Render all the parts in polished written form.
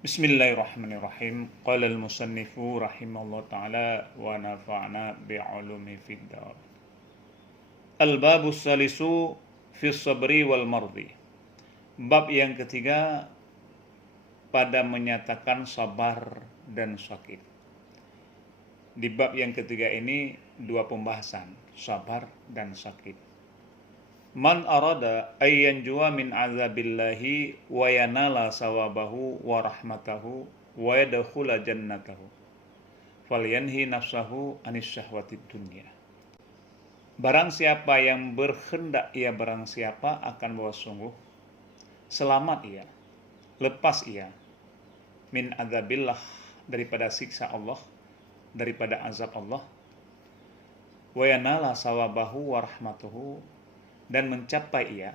Bismillahirrahmanirrahim. Qala al-musannifu rahimahullah ta'ala wa nafa'na bi'ulumi fid dar. Al-babu salisu fi sabri wal mardi. Bab yang ketiga pada menyatakan sabar dan sakit. Di bab yang ketiga ini dua pembahasan, sabar dan sakit. Man arada ayyan juwa min azabillahi wa yanala sawabahu wa rahmatahu wa yadkhula jannatahu falyanhi nafsahu anis syahwatid dunya. Barang siapa yang berkehendak ia barang siapa akan bahwa sungguh selamat ia, lepas ia min azabillah daripada siksa Allah, daripada azab Allah, wa yanala sawabahu wa rahmatuhu dan mencapai ia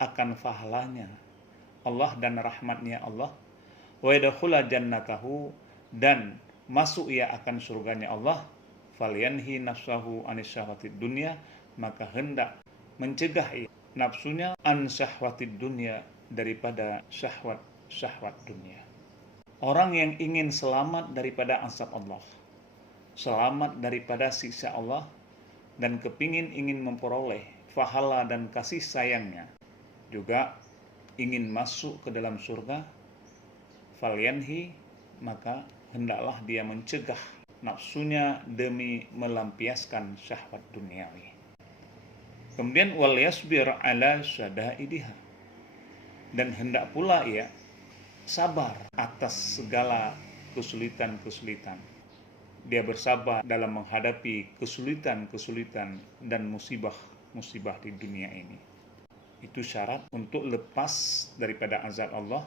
akan pahalanya Allah dan rahmatnya Allah, wa yadkhula jannatahu dan masuk ia akan surganya Allah, falyanhi nafsahu anis syahwatid dunya maka hendak mencegah ia nafsunya an syahwatid dunya daripada syahwat dunia. Orang yang ingin selamat daripada azab Allah, selamat daripada siksa Allah, dan ingin memperoleh pahala dan kasih sayangnya, juga ingin masuk ke dalam surga, falyanhi maka hendaklah dia mencegah nafsunya demi melampiaskan syahwat duniawi. Kemudian wal yasbir ala syadaidiha, dan hendak pula ia sabar atas segala kesulitan-kesulitan. Dia bersabar dalam menghadapi kesulitan-kesulitan dan musibah di dunia ini. Itu syarat untuk lepas daripada azab Allah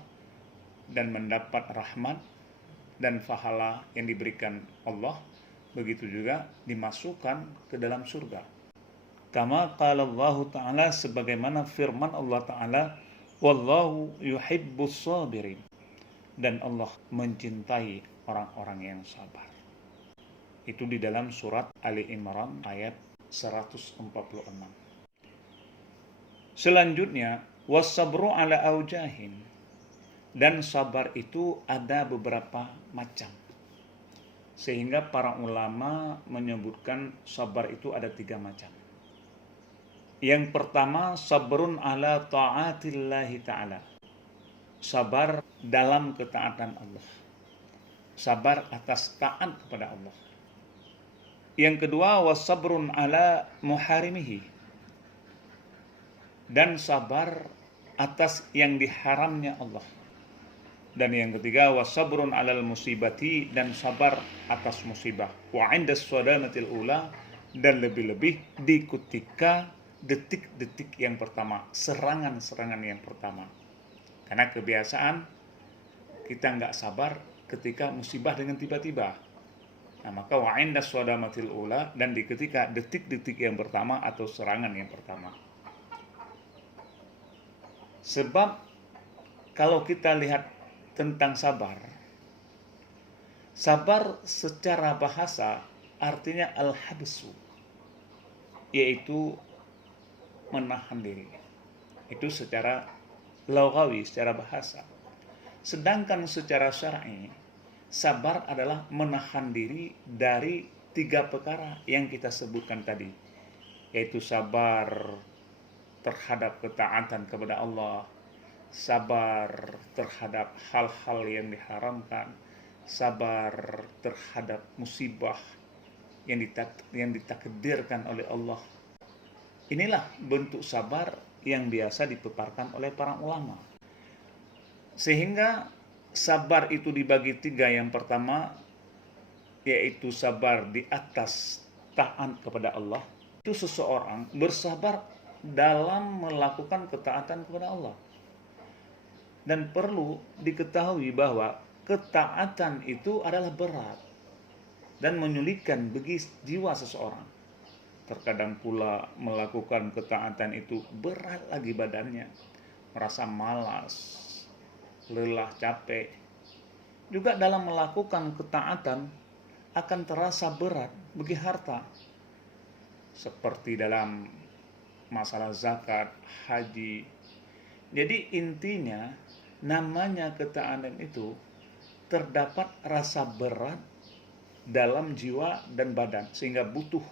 dan mendapat rahmat dan pahala yang diberikan Allah. Begitu juga dimasukkan ke dalam surga. Kama qala Allah Ta'ala, sebagaimana firman Allah Ta'ala, wallahu yuhibbus sabirin, dan Allah mencintai orang-orang yang sabar. Itu di dalam surat Ali Imran ayat 146. Selanjutnya, wasabru ala aujahin, dan sabar itu ada beberapa macam. Sehingga para ulama menyebutkan sabar itu ada 3 macam. Yang pertama, sabrun ala ta'atillahi ta'ala, sabar dalam ketaatan Allah, sabar atas taat kepada Allah. Yang kedua, wasabrun ala muharimihi, dan sabar atas yang diharamnya Allah. Dan yang ketiga, wasabrun alal musibati, dan sabar atas musibah. Wa 'indas sadamatil ula, dan lebih-lebih di ketika detik-detik yang pertama, serangan-serangan yang pertama. Karena kebiasaan kita nggak sabar ketika musibah dengan tiba-tiba. Nah, maka wa 'indas sadamatil ula, dan di ketika detik-detik yang pertama atau serangan yang pertama. Sebab kalau kita lihat tentang sabar secara bahasa artinya al-habsu, yaitu menahan diri. Itu secara lughawi, secara bahasa. Sedangkan secara syar'i, sabar adalah menahan diri dari 3 perkara yang kita sebutkan tadi, yaitu sabar terhadap ketaatan kepada Allah, sabar terhadap hal-hal yang diharamkan, sabar terhadap musibah yang ditakdirkan oleh Allah. Inilah bentuk sabar yang biasa dipaparkan oleh para ulama. Sehingga sabar itu dibagi 3. Yang pertama, yaitu sabar di atas taat kepada Allah. Itu seseorang bersabar dalam melakukan ketaatan kepada Allah. Dan perlu diketahui bahwa ketaatan itu adalah berat dan menyulitkan bagi jiwa seseorang. Terkadang pula melakukan ketaatan itu berat lagi badannya, merasa malas, lelah, capek. Juga dalam melakukan ketaatan akan terasa berat bagi harta, seperti dalam masalah zakat, haji. Jadi intinya namanya ketaatan itu terdapat rasa berat dalam jiwa dan badan sehingga butuh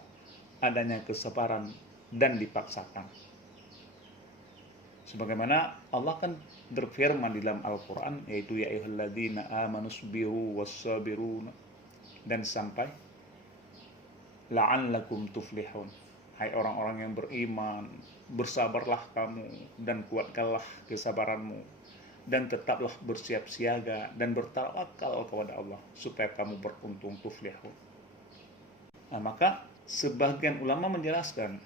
adanya kesabaran dan dipaksakan. Sebagaimana Allah kan berfirman di dalam Al-Quran, yaitu ya ayyuhalladzina amanu sabiru wassabiru, dan sampai la'allakum tuflihun. Hai orang-orang yang beriman, bersabarlah kamu dan kuatkanlah kesabaranmu, dan tetaplah bersiap siaga dan bertawakal kepada Allah supaya kamu beruntung, tuflihun. Nah, maka sebagian ulama menjelaskan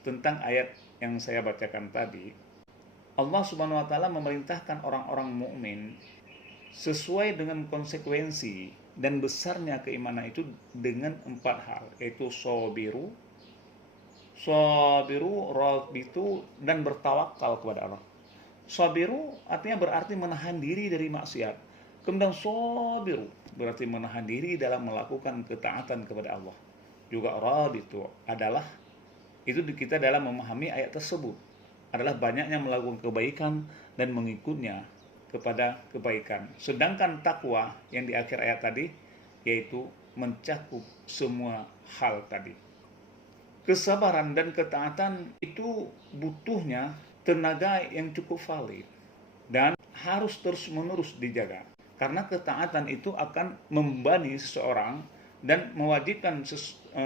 tentang ayat yang saya bacakan tadi. Allah Subhanahu wa taala memerintahkan orang-orang mukmin sesuai dengan konsekuensi dan besarnya keimanan itu dengan 4 hal, yaitu sabiru, rabitu, dan bertawakal kepada Allah. Sabiru artinya berarti menahan diri dari maksiat. Kemudian sabiru berarti menahan diri dalam melakukan ketaatan kepada Allah. Juga rabitu adalah itu kita dalam memahami ayat tersebut adalah banyaknya melakukan kebaikan dan mengikutnya kepada kebaikan. Sedangkan takwa yang di akhir ayat tadi yaitu mencakup semua hal tadi. Kesabaran dan ketaatan itu butuhnya tenaga yang cukup valid dan harus terus-menerus dijaga. Karena ketaatan itu akan membebani seseorang dan mewajibkan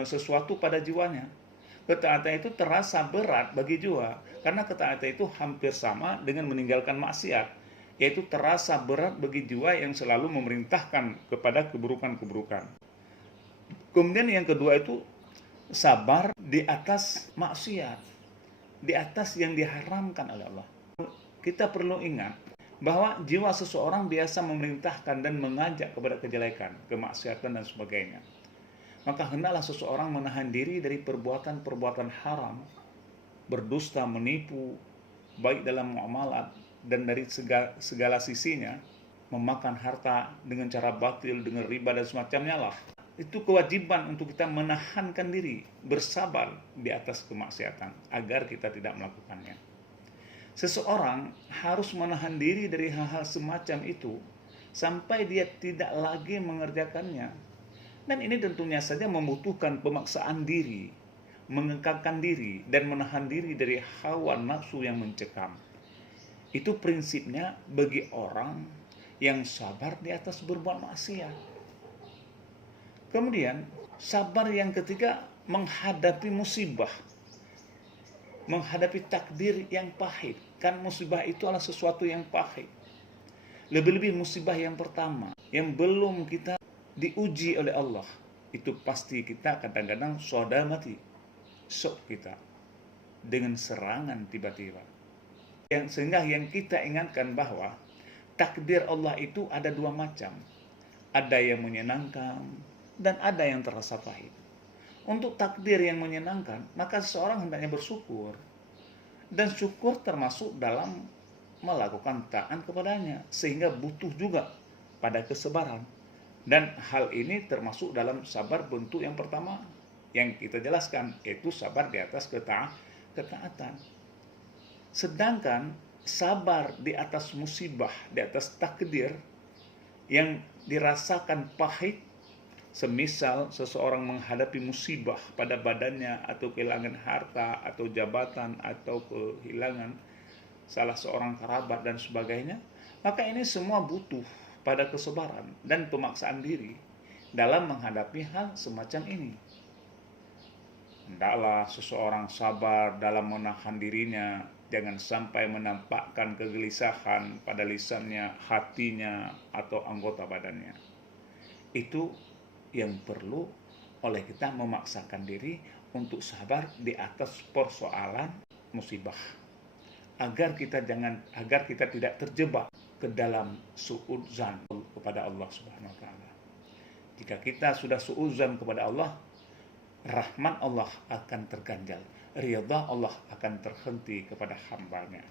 sesuatu pada jiwanya. Ketaatan itu terasa berat bagi jiwa karena ketaatan itu hampir sama dengan meninggalkan maksiat, yaitu terasa berat bagi jiwa yang selalu memerintahkan kepada keburukan-keburukan. Kemudian yang kedua itu sabar di atas maksiat, di atas yang diharamkan oleh Allah. Kita perlu ingat bahwa jiwa seseorang biasa memerintahkan dan mengajak kepada kejelekan, kemaksiatan dan sebagainya. Maka hendaklah seseorang menahan diri dari perbuatan-perbuatan haram, berdusta, menipu, baik dalam muamalat dan dari segala sisinya, memakan harta dengan cara batil, dengan riba dan semacamnya lah. Itu kewajiban untuk kita menahankan diri, bersabar di atas kemaksiatan agar kita tidak melakukannya. Seseorang harus menahan diri dari hal-hal semacam itu sampai dia tidak lagi mengerjakannya. Dan ini tentunya saja membutuhkan pemaksaan diri, mengekangkan diri, dan menahan diri dari hawa nafsu yang mencekam. Itu prinsipnya bagi orang yang sabar di atas berbuat maksiat. Kemudian, sabar yang ketiga menghadapi musibah, menghadapi takdir yang pahit. Kan musibah itu adalah sesuatu yang pahit. Lebih-lebih musibah yang pertama, yang belum kita diuji oleh Allah, itu pasti kita kadang-kadang sudah mati, shock kita dengan serangan tiba-tiba. Sehingga yang kita ingatkan bahwa takdir Allah itu ada 2 macam, ada yang menyenangkan dan ada yang terasa pahit. Untuk takdir yang menyenangkan, maka seseorang hendaknya bersyukur, dan syukur termasuk dalam melakukan taat kepadanya, sehingga butuh juga pada kesabaran. Dan hal ini termasuk dalam sabar bentuk yang pertama yang kita jelaskan, yaitu sabar di atas ketaatan. Sedangkan sabar di atas musibah, di atas takdir yang dirasakan pahit, semisal seseorang menghadapi musibah pada badannya, atau kehilangan harta, atau jabatan, atau kehilangan salah seorang kerabat dan sebagainya, maka ini semua butuh pada kesabaran dan pemaksaan diri dalam menghadapi hal semacam ini. Hendaklah seseorang sabar dalam menahan dirinya, jangan sampai menampakkan kegelisahan pada lisannya, hatinya, atau anggota badannya. Itu yang perlu oleh kita memaksakan diri untuk sabar di atas persoalan musibah, agar kita tidak terjebak ke dalam suudzan kepada Allah Subhanahu wa taala. Jika kita sudah suudzan kepada Allah, rahmat Allah akan terganjal, ridha Allah akan terhenti kepada hambanya.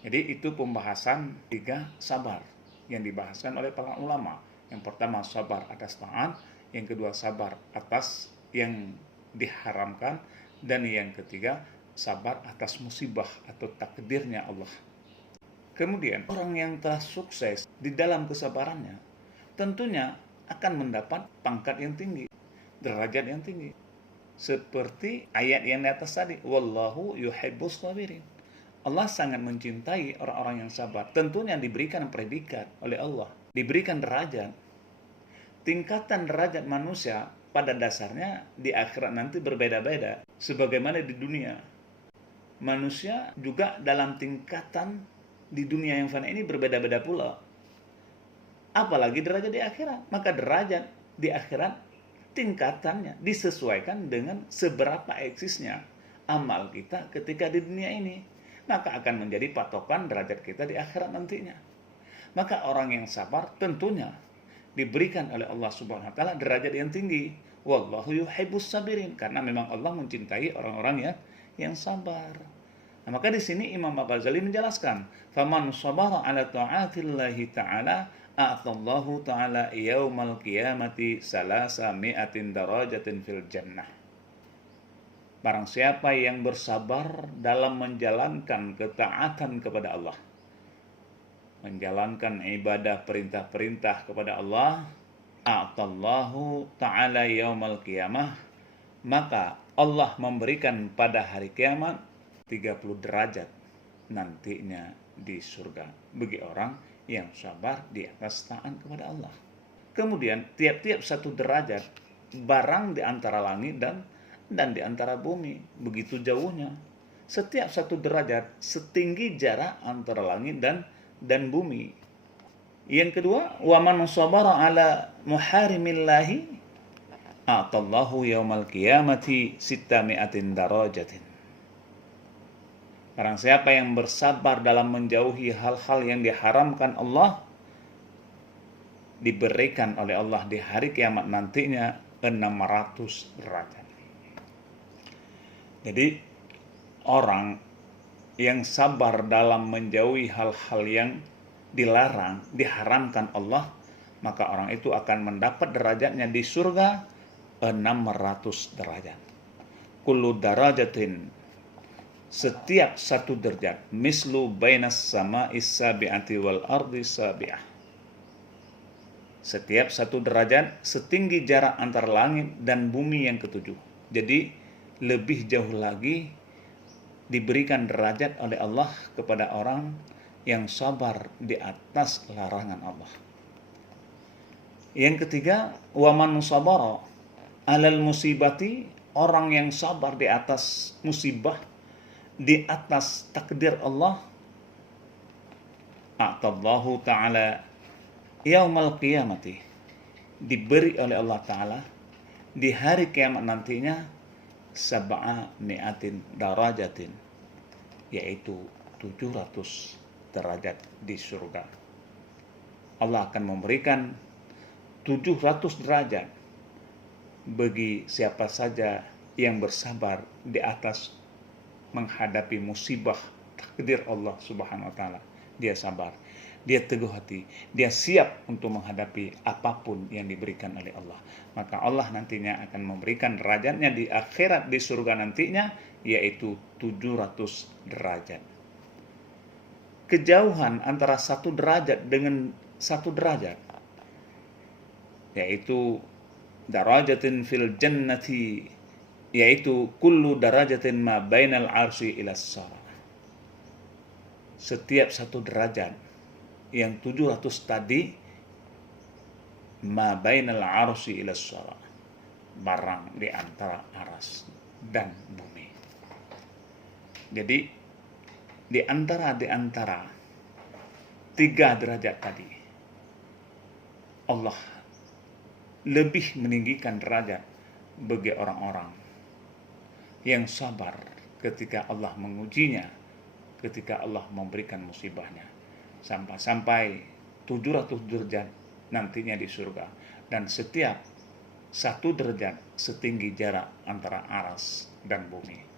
Jadi itu pembahasan 3 sabar yang dibahaskan oleh para ulama. Yang pertama sabar atas taat, yang kedua sabar atas yang diharamkan, dan yang ketiga sabar atas musibah atau takdirnya Allah. Kemudian orang yang telah sukses di dalam kesabarannya tentunya akan mendapat pangkat yang tinggi, derajat yang tinggi. Seperti ayat yang di atas tadi, wallahu yuhibbus sabirin. Allah sangat mencintai orang-orang yang sabar. Tentunya diberikan predikat oleh Allah, diberikan derajat. Tingkatan derajat manusia pada dasarnya di akhirat nanti berbeda-beda. Sebagaimana di dunia, manusia juga dalam tingkatan di dunia yang fana ini berbeda-beda pula. Apalagi derajat di akhirat. Maka derajat di akhirat tingkatannya disesuaikan dengan seberapa eksisnya amal kita ketika di dunia ini. Maka akan menjadi patokan derajat kita di akhirat nantinya. Maka orang yang sabar tentunya diberikan oleh Allah Subhanahu wa taala derajat yang tinggi. Wallahu yuhibbus sabirin, karena memang Allah mencintai orang-orang yang sabar. Nah, maka di sini Imam Al-Ghazali menjelaskan, "Faman sabara ala ta'atillahi ta'ala a'tallahu ta'ala yaumal qiyamati salasa mi'atin darajatin fil jannah." Barang siapa yang bersabar dalam menjalankan ketaatan kepada Allah, menjalankan ibadah perintah-perintah kepada Allah, a'tallahu ta'ala yaumal qiyamah, maka Allah memberikan pada hari kiamat 30 derajat nantinya di surga bagi orang yang sabar di atas taat kepada Allah. Kemudian tiap-tiap satu derajat barang di antara langit dan di antara bumi, begitu jauhnya. Setiap satu derajat setinggi jarak antara langit dan bumi. Yang kedua, wa man sabara ala muharimillahi a'tallahu yaumal qiyamati 600 darajatin. Barang siapa yang bersabar dalam menjauhi hal-hal yang diharamkan Allah, diberikan oleh Allah di hari kiamat nantinya 600 derajat. Jadi orang yang sabar dalam menjauhi hal-hal yang dilarang, diharamkan Allah, maka orang itu akan mendapat derajatnya di surga 600 derajat. Kullu darajatin, setiap satu derajat, mislu bainas sama'is sabi'ati wal ardi sabi'ah. Setiap satu derajat setinggi jarak antara langit dan bumi yang ketujuh. Jadi lebih jauh lagi diberikan derajat oleh Allah kepada orang yang sabar di atas larangan Allah. Yang ketiga, wa man sabara alal musibati, orang yang sabar di atas musibah, di atas takdir Allah, a'tallahu ta'ala yaumal qiyamati, diberi oleh Allah Ta'ala di hari kiamat nantinya 700 darajatin, yaitu 700 derajat di surga. Allah akan memberikan 700 derajat bagi siapa saja yang bersabar di atas menghadapi musibah takdir Allah Subhanahu wa taala. Dia sabar, dia teguh hati, dia siap untuk menghadapi apapun yang diberikan oleh Allah. Maka Allah nantinya akan memberikan derajatnya di akhirat, di surga nantinya, yaitu 700 derajat. Kejauhan antara satu derajat dengan satu derajat, yaitu darajatin fil jannati, yaitu kullu darajatin ma bainal arsy ila as-sara. Setiap satu derajat yang 700 tadi, ma bainal arsy ila as-sara, barang di antara aras dan bumi. Jadi di antara tiga derajat tadi, Allah lebih meninggikan derajat bagi orang-orang yang sabar ketika Allah mengujinya, ketika Allah memberikan musibahnya, sampai 700 derajat nantinya di surga, dan setiap satu derajat setinggi jarak antara aras dan bumi.